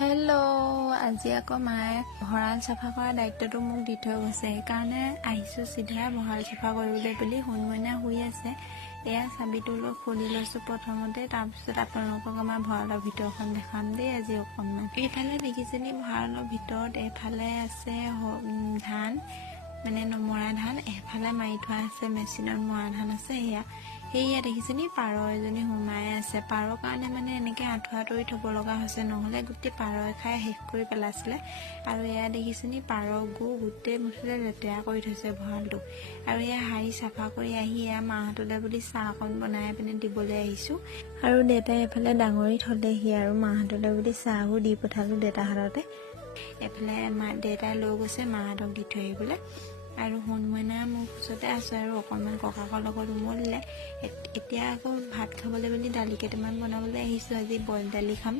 Hello', আজি আকৌ মায়ে ভঁৰাল চাফা কৰা দায়িত্বটো মোক দি থৈ গৈছে। সেইকাৰণে আহিছোঁ চিধাই ভঁৰাল চাফা কৰিবলৈ বুলি। সোণমইনা শুই আছে। এয়া চাবিটো লৈ খুলি লৈছোঁ প্ৰথমতে, তাৰপিছত আপোনালোকক আমাৰ ভঁৰালৰ ভিতৰখন দেখাম দেই আজি অকণমান। এইফালে দেখিছেনি ভঁৰালৰ ভিতৰত এফালে আছে ধান, মানে নমৰা ধান, এফালে মাৰি থোৱা আছে মেচিনত মৰা ধান আছে। সেয়া দেখিছেনি পাৰ এজনী সোমাই আছে। পাৰৰ কাৰণে মানে এনেকৈ আঁঠুৱা তৰি থ'ব লগা হৈছে, নহ'লে গোটেই পাৰই খাই শেষ কৰি পেলাইছিলে। আৰু এয়া দেখিছেনি পাৰৰ গু গোটেই মুঠতে লেতেৰা কৰি থৈছে ভঁৰালটো। আৰু এয়া শাৰী চাফা কৰি আহি এয়া মাহঁতলৈ বুলি চাহ অকণ বনাই পিনে দিবলৈ আহিছোঁ। আৰু দেউতাই এফালে ডাঙৰি থ'লেহি আৰু মাহঁতলৈ বুলি চাহবোৰ দি পঠালোঁ দেউতাৰ হাততে। এফালে দেউতাই লৈ গৈছে মাহঁতক দি থৈ আহিবলৈ। আৰু সোণমইনা মোৰ ওচৰতে আছে আৰু অকণমান ককাকৰ লগত উমলিলে। এতিয়া আকৌ ভাত খাবলৈ বুলি দালি কেইটামান বনাবলৈ আহিছোঁ। আজি বইল দালি খাম।